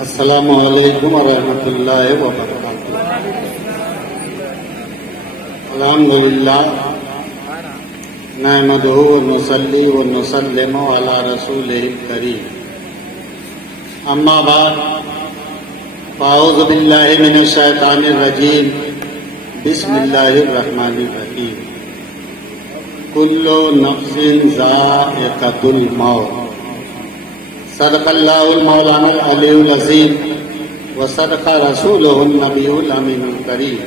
السلام علیکم ورحمۃ اللہ وبرکاتہ۔ الحمدللہ نحمدہ ونصلی ونسلم علی رسولہ الکریم، اما بعد فاعوذ باللہ من الشیطان الرجیم، بسم اللہ الرحمن الرحیم۔ کل نفس ذائقۃ الموت، صدق اللہ المولانا العلی العظیم وصدق رسولہ النبی الامین الکریم،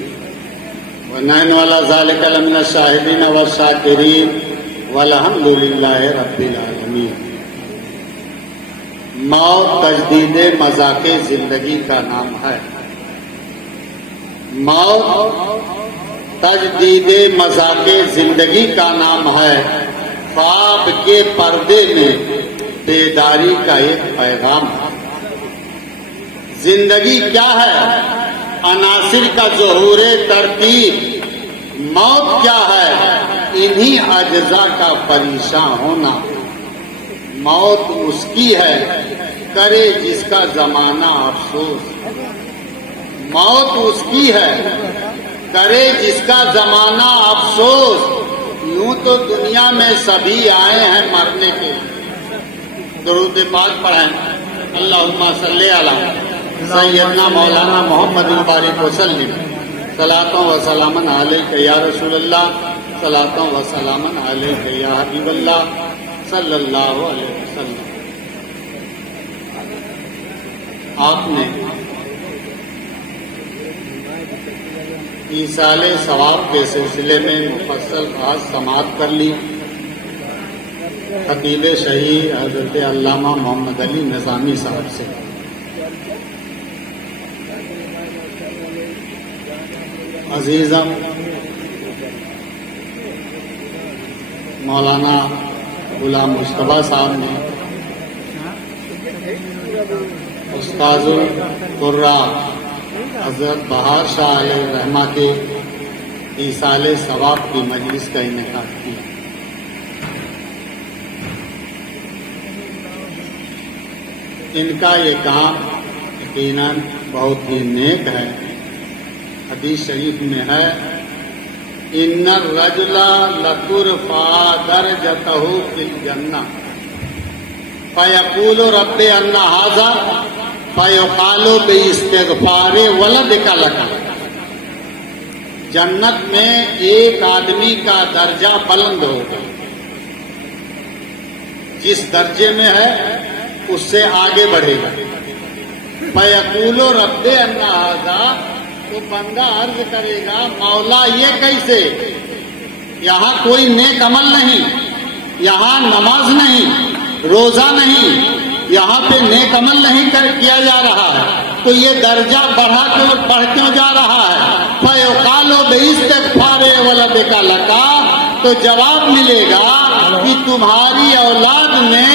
ونحن علی ذلک لمن الشاہدین والشاکرین، والحمد للہ رب العالمین۔ موت تجدید مذاق زندگی کا نام ہے۔ موت تجدید مذاق زندگی کا نام ہے۔ خواب کے پردے میں بیداری کا ایک پیغام ہے۔ زندگی کیا ہے؟ عناصر کا ظہور ترتیب۔ موت کیا ہے؟ انہی اجزاء کا پریشان ہونا۔ موت اس کی ہے، کرے جس کا زمانہ افسوس۔ موت اس کی ہے، کرے جس کا زمانہ افسوس۔ یوں تو دنیا میں سبھی آئے ہیں مرنے کے۔ درود پاک پڑھیں۔ اللہم صلی علی سیدنا مولانا محمد مبارک وسلم، صلاۃ و سلام علیک یا رسول اللہ، صلاۃ و سلام علیک یا حبیب اللہ صلی اللہ علیہ وسلم۔ آپ نے ایصال ثواب کے سلسلے میں مفصل بحث سماعت کر لی۔ خطیب شہید حضرت علامہ محمد علی نظامی صاحب سے۔ عزیزم مولانا غلام مصطفیٰ صاحب نے استاذ القراء حضرت بہار شاہ علیہ الرحمہ کے ایصال ثواب کی مجلس کا انعقاد کیا۔ ان کا یہ کام یقیناً بہت ہی نیک ہے۔ حدیث شریف میں ہے، ان الرجل لترفع درجتہ فی الجنہ فیقول رب ان ھذا فیقال باستغفار ولدک لک۔ جنت میں ایک آدمی کا درجہ بلند ہوگا، جس درجے میں ہے اس سے آگے بڑھے گا۔ فیقول رب ان ھذا، تو بندہ عرض کرے گا مولا یہ کیسے؟ یہاں کوئی نیک عمل نہیں، یہاں نماز نہیں، روزہ نہیں، یہاں پہ نیک عمل نہیں کیا جا رہا ہے، تو یہ درجہ بڑھ کیوں جا رہا ہے؟ فیقال باستغفار ولدک لک، تو جواب ملے گا کہ تمہاری اولاد نے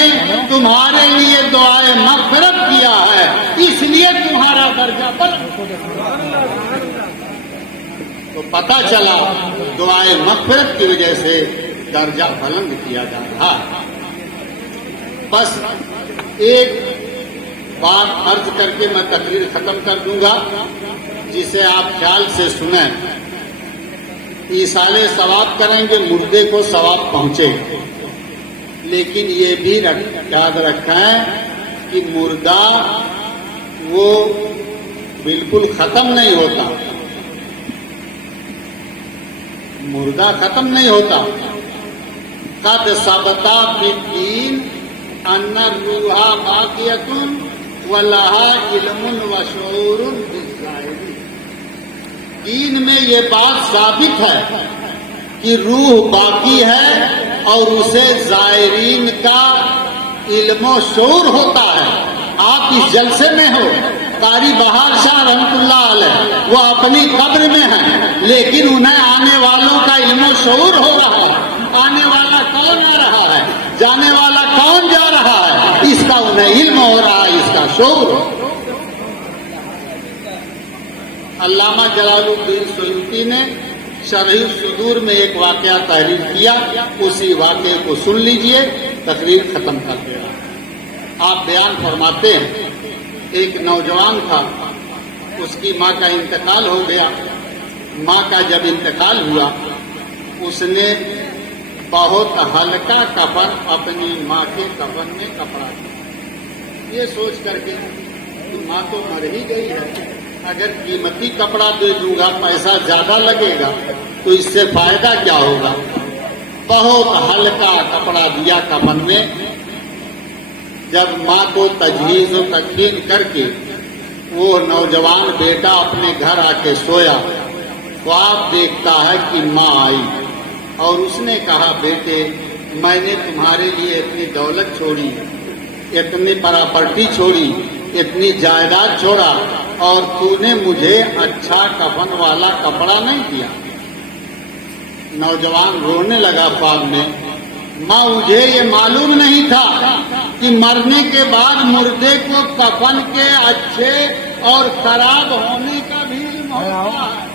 تمہارے لیے دعائے مغفرت کیا ہے، اس لیے تمہارا درجہ بلند۔ تو پتہ چلا دعائے مغفرت کی وجہ سے درجہ بلند کیا جا رہا ہے۔ بس ایک بات عرض کر کے میں تقریر ختم کر دوں گا، جسے آپ خیال سے سنیں۔ ایصال ثواب کریں گے، مردے کو ثواب پہنچے گا، لیکن یہ بھی یاد رکھیں کہ مردہ وہ بالکل ختم نہیں ہوتا، مردہ ختم نہیں ہوتا۔ قد ثبت فی الدین ان الروح باقیۃ ولها علم وشعور بالظاہر۔ دین میں یہ بات ثابت ہے کہ روح باقی ہے اور اسے زائرین کا علم و شعور ہوتا ہے۔ آپ اس جلسے میں ہو، قاری بہار شاہ رحمۃ اللہ علیہ وہ اپنی قبر میں ہیں، لیکن انہیں آنے والوں کا علم و شعور ہو رہا ہے۔ آنے والا کون آ رہا ہے، جانے والا کون جا رہا ہے، اس کا انہیں علم ہو رہا ہے، اس کا شعور ہو۔ علامہ جلال الدین سیوطی نے شرح الصدور میں ایک واقعہ تحریر کیا، اسی واقعے کو سن لیجئے، تقریر ختم کر دے رہا۔ آپ بیان فرماتے ہیں ایک نوجوان تھا، اس کی ماں کا انتقال ہو گیا. ماں کا جب انتقال ہوا اس نے بہت ہلکا کفن اپنی ماں کے کفن میں کپڑا دیا، یہ سوچ کر کے کہ ماں تو مر ہی گئی ہے، اگر قیمتی کپڑا دے دوں گا پیسہ زیادہ لگے گا تو اس سے فائدہ کیا ہوگا. بہت ہلکا کپڑا دیا کفن میں. جب ماں کو تجہیز و تکفین کر کے وہ نوجوان بیٹا اپنے گھر آ کے سویا، خواب دیکھتا ہے کہ ماں آئی اور اس نے کہا بیٹے میں نے تمہارے لیے اتنی دولت چھوڑی، اتنی پراپرٹی چھوڑی، اتنی جائیداد چھوڑا اور تو نے مجھے اچھا کفن والا کپڑا نہیں دیا. نوجوان رونے لگا خواب میں. ماں مجھے یہ معلوم نہیں تھا کہ مرنے کے بعد مردے کو کفن کے اچھے اور خراب ہونے کا بھی علم ہوتا ہے.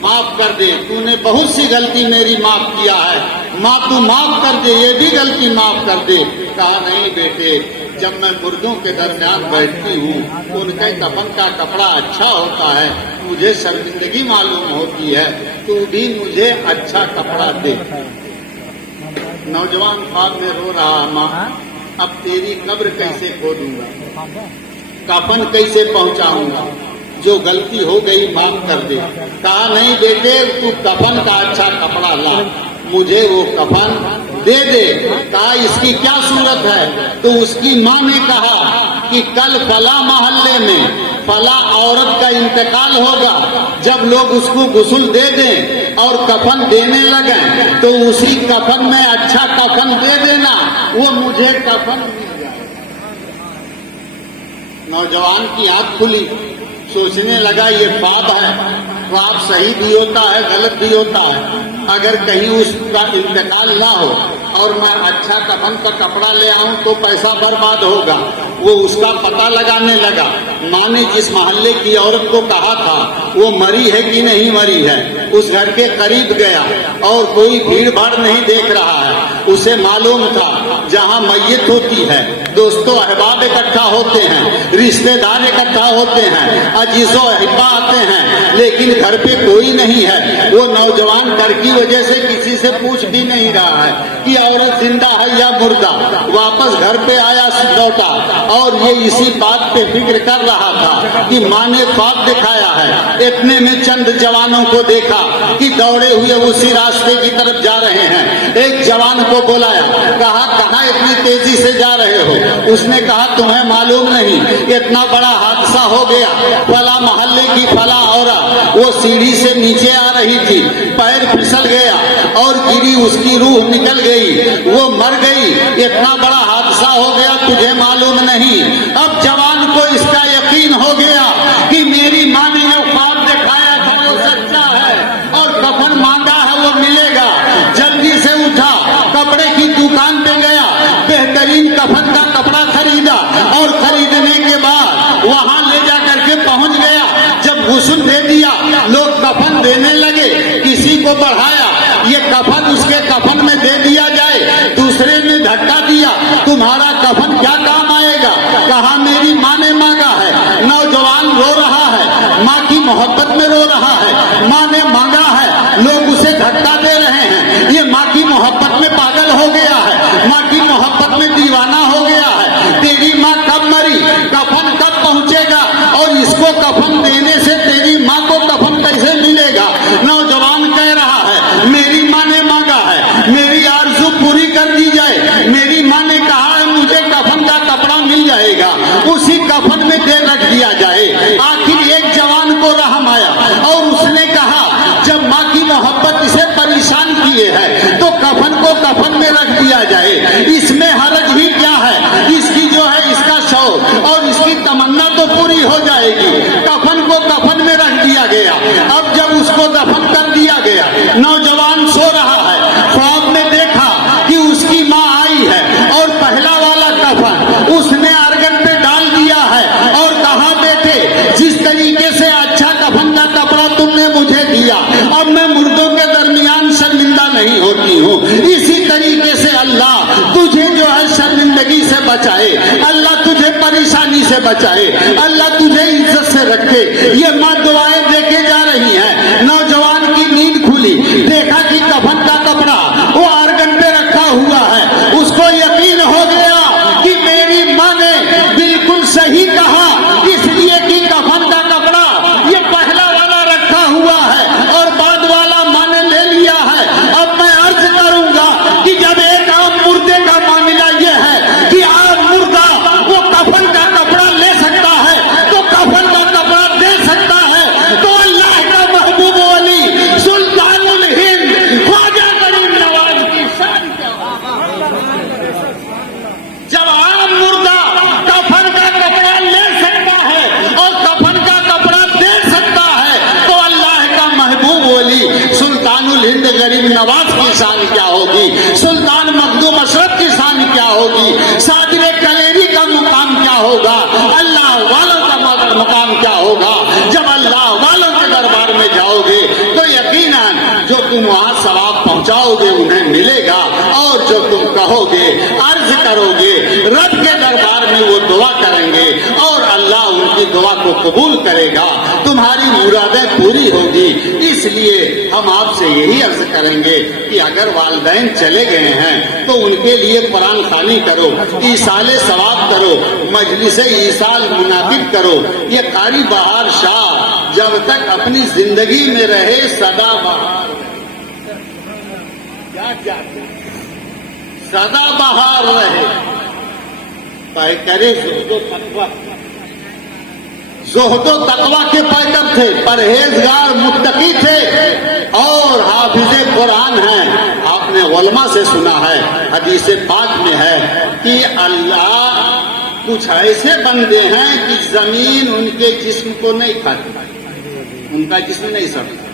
معاف کر دے، تو نے بہت سی غلطی میری معاف کیا ہے، ماں تو معاف کر دے، یہ بھی غلطی معاف کر دے. کہا نہیں بیٹے، جب میں مردوں کے درمیان بیٹھتی ہوں ان کے کفن کا کپڑا اچھا ہوتا ہے، مجھے شرمندگی معلوم ہوتی ہے، تو بھی مجھے اچھا کپڑا دے. نوجوان خواب میں رو رہا، ماں اب تیری قبر کیسے کھودوں گا، کفن کیسے پہنچاؤں گا، جو غلطی ہو گئی معاف کر دے. کہا نہیں بیٹے، تو کفن کا اچھا کپڑا لا، مجھے وہ کفن دے دے. کہا اس کی کیا صورت ہے؟ تو اس کی ماں نے کہا کہ کل فلاں محلے میں فلاں عورت کا انتقال ہوگا، جب لوگ اس کو غسل دے دیں اور کفن دینے لگیں تو اسی کفن میں اچھا کفن دے دینا، وہ مجھے کفن مل جائے. نوجوان کی آنکھ کھلی، سوچنے لگا یہ خواب ہے، خواب صحیح بھی ہوتا ہے غلط بھی ہوتا ہے. اگر کہیں اس کا انتقال نہ ہو اور میں اچھا کفن کا کپڑا لے آؤں تو پیسہ برباد ہوگا. وہ اس کا پتہ لگانے لگا. ماں نے جس محلے کی عورت کو کہا تھا وہ مری ہے کہ نہیں مری ہے، اس گھر کے قریب گیا اور کوئی بھیڑ بھاڑ نہیں دیکھ رہا ہے. اسے معلوم تھا جہاں میت ہوتی ہے دوستوں احباب اکٹھا ہوتے ہیں، رشتے دار اکٹھا ہوتے ہیں، عزیز و احبا آتے ہیں، لیکن گھر پہ کوئی نہیں ہے. وہ نوجوان ڈر کی وجہ سے کسی سے پوچھ بھی نہیں رہا ہے کہ عورت زندہ ہے یا مردہ. واپس گھر پہ آیا لوٹا اور یہ اسی بات پہ فکر کر رہا تھا کہ ماں نے خواب دکھایا ہے. اتنے میں چند جوانوں کو دیکھا کہ دوڑے ہوئے اسی راستے کی طرف جا رہے ہیں. ایک جوان کو بلایا، کہا کہاں اتنی تیزی سے جا رہے ہو؟ اس نے کہا تمہیں معلوم نہیں اتنا بڑا حادثہ ہو گیا، فلاں محلے کی فلاں عورت وہ سیڑھی سے نیچے آ رہی تھی، پیر پھسل گیا اور گری، اس کی روح نکل گئی، وہ مر گئی، اتنا بڑا حادثہ ہو گیا تجھے معلوم نہیں. اب جوان کو اس کا یقین ہو گیا کہ میری ماں نے جو خواب دکھایا تھا وہ سچا ہے اور کفن مانگا ہے وہ ملے گا. جلدی سے اٹھا، کپڑے کی دکان پہ گیا، بہترین کفن کا کپڑا خریدا اور خریدنے کے بعد وہاں لے جا کر کے پہنچ گیا. جب غسل دے دیا لوگ کفن دینے لگے، کسی کو بڑھایا یہ کفن اس کے کفن میں دے دیا جائے، دوسرے نے دھکا دیا تمہارا کفن کیا کام آئے گا. کہا میری ماں نے مانگا ہے. نوجوان رو رہا ہے، ماں کی محبت میں رو رہا ہے، ماں نے مانگا ہے، لوگ اسے دھکا دے رہے ہیں، یہ ماں کی محبت میں پاگل ہو گیا ہے، ماں کی محبت میں دیوانہ ہو گیا ہے. تیری ماں کب مری، کفن کب پہنچے گا اور اس کو کفن دینے سے تیری ماں کو کفن کیسے ملے گا. نوجوان کہہ رہا ہے میری ماں نے مانگا ہے، میری آرزو پوری کر دی جائے. میری ماں نے کہا ہے مجھے کفن کا کپڑا مل جائے گا، اسی کفن میں دے رکھ دیا جائے. آخر ایک جوان کو رحم آیا اور اس نے کہا جب ماں کی محبت اسے پریشان کیے ہے تو کفن کو کفن میں رکھ دیا جائے، اس میں حرج بھی کیا ہے. اس کی جو ہے اس کا شوق اور اس کی تمنا تو پوری ہو جائے گی. کفن کو کفن میں رکھ دیا گیا. اب جب اس کو دفن کر دیا گیا، نوجوان سو رہا ہے، خواب میں دیکھا کہ اس کی ماں آئی ہے اور پہلا والا کفن اس نے ارگن پہ ڈال دیا ہے اور کہا بیٹے جس طریقے سے اچھا کفن کا کپڑا تم نے مجھے دیا اب میں مردوں کے درمیان شرمندہ نہیں ہوتی ہوں، اسی طریقے سے اللہ تجھے جو ہے شرمندگی سے بچائے، اللہ تجھے پریشان سے بچائے، اللہ تجھے عزت سے رکھے۔ یہ ماں دعائیں دے کے جا رہی ہیں۔ نوجوان کی نیند کھلی، دیکھا کہ کفن کا کپڑا وہ آرگن پہ رکھا ہوا ہے۔ اس کو یقین ہو گیا کہ میری ماں نے بالکل صحیح کہا، اس لیے کہ کفن کا کپڑا یہ پہلا والا رکھا ہوا ہے اور بعد والا ماں نے لے لیا ہے۔ اب میں عرض کروں گا کہ جب ایک عام مردے کا معاملہ یہ ہے کہ عام مردہ وہ کفن کا کپڑا لے سکتا ہے تو کفن کا کپڑا دے سکتا ہے، تو اللہ کا محبوب ولی سلطان الہند خواجہ غریب نواز کی شان کیا ہے؟ جب عام مردہ کفن کا کپڑا لے سکتا ہے اور کفن کا کپڑا دے سکتا ہے تو اللہ کا محبوب ولی سلطان الہند غریب نواز کی شان کیا ہوگی؟ سلطان مخدوم اشرف کی شان کیا ہوگی؟ صادر کلیری کا مقام کیا ہوگا؟ اللہ والوں کا مقام کیا ہوگا؟ جب اللہ والوں کے دربار میں جاؤ گے تو یقیناً جو تم وہاں ثواب پہنچاؤ گے انہیں ملے گا، اور جو تم کہو گے عرض کرو گے رب کے دربار میں وہ دعا کریں گے اور اللہ ان کی دعا کو قبول کرے گا، تمہاری مرادیں پوری ہوگی۔ اس لیے ہم آپ سے یہی عرض کریں گے کہ اگر والدین چلے گئے ہیں تو ان کے لیے قرآن خوانی کرو، ایصال ثواب کرو، مجلس ایصال منعقد کرو۔ یہ قاری بہار شاہ جب تک اپنی زندگی میں رہے سدا بہار سدا بہار رہے، پیکرے زہد و تقوی کے پیکر تھے، پرہیزگار متقی تھے اور حافظ قرآن ہیں۔ آپ نے علماء سے سنا ہے، حدیث پاک میں ہے کہ اللہ کچھ ایسے بندے ہیں کہ زمین ان کے جسم کو نہیں کھاتی، ان کا جسم نہیں سڑتا،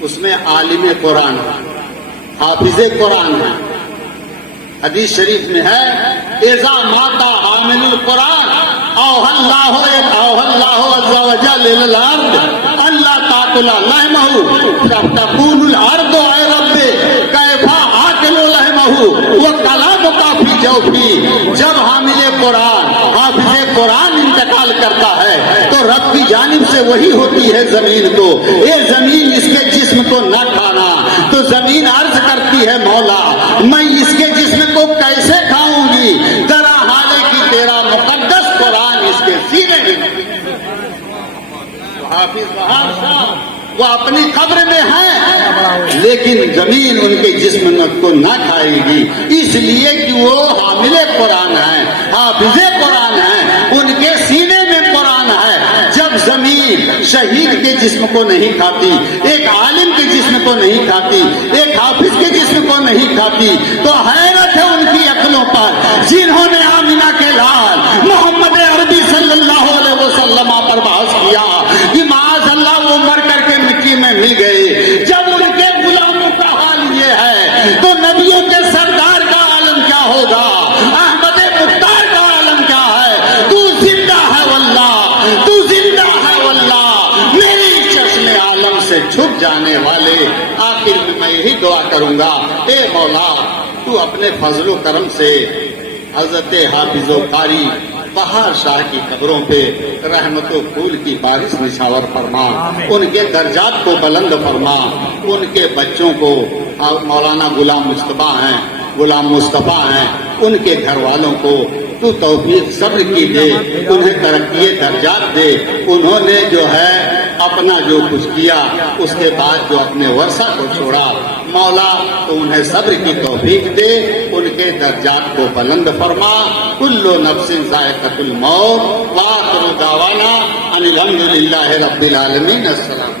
اس میں عالم قرآن ہے، حافظ قرآن ہے۔ حدیث شریف میں ہے اذا مات حامل القرآن اوہ اللہ عز وجل للارض اللہ تاکل لحمہ تقول الارض اے رب کیفا آکل لحمہ وکلام کافی جوفی۔ جب حامل قرآن حافظ قرآن انتقال کرتا ہے تو رب کی جانب سے وہی ہوتی ہے زمین کو، اے زمین اس کے جسم کو نہ کھانا، تو زمین عرض کرتی ہے مولا میں اس کے جسم کو کیسے کھاؤں گی؟ ذرا حالے کی تیرا مقدس قرآن اس کے سینے میں۔ حافظ بہار شاہ وہ اپنی قبر میں ہیں لیکن زمین ان کے جسم کو نہ کھائے گی، اس لیے کہ وہ حامل قرآن ہیں، حافظ قرآن ہیں، ان کے سینے میں قرآن ہے۔ جب زمین شہید کے جسم کو نہیں کھاتی، ایک عالم کے جسم کو نہیں کھاتی، ایک حافظ کے جسم کو نہیں کھاتی، تو حیرت ہے ان کی عقلوں پر جنہوں نے آمنہ کے لال محمد عربی صلی اللہ علیہ وسلم پر بحث کیا کہ معاذ اللہ وہ مر کر کے مٹی میں مل گئے۔ جب ان کے غلاموں کا حال یہ ہے تو نبیوں کے سردار کا عالم کیا ہوگا؟ احمد مختار کا عالم کیا ہے؟ تو زندہ ہے واللہ، تو زندہ ہے واللہ، میری چشم عالم سے چھپ جانے والے۔ آخر میں یہی دعا کروں گا، اے مولا تو اپنے فضل و کرم سے حضرت حافظ و قاری بہار شاہ کی قبروں پہ رحمت و پھول کی بارش نچھاور فرما، ان کے درجات کو بلند فرما، ان کے بچوں کو مولانا غلام مصطفیٰ ہیں ان کے گھر والوں کو تو توفیق صبر کی دے، انہیں ترقی درجات دے۔ انہوں نے جو ہے اپنا جو کچھ کیا اس کے بعد جو اپنے ورثہ کو چھوڑا، مولا تو انہیں صبر کی توفیق دے، ان کے درجات کو بلند فرما۔ کل نفس ذائقۃ الموت وآخر دعوانا ان الحمد للہ رب العالمین۔ السلام۔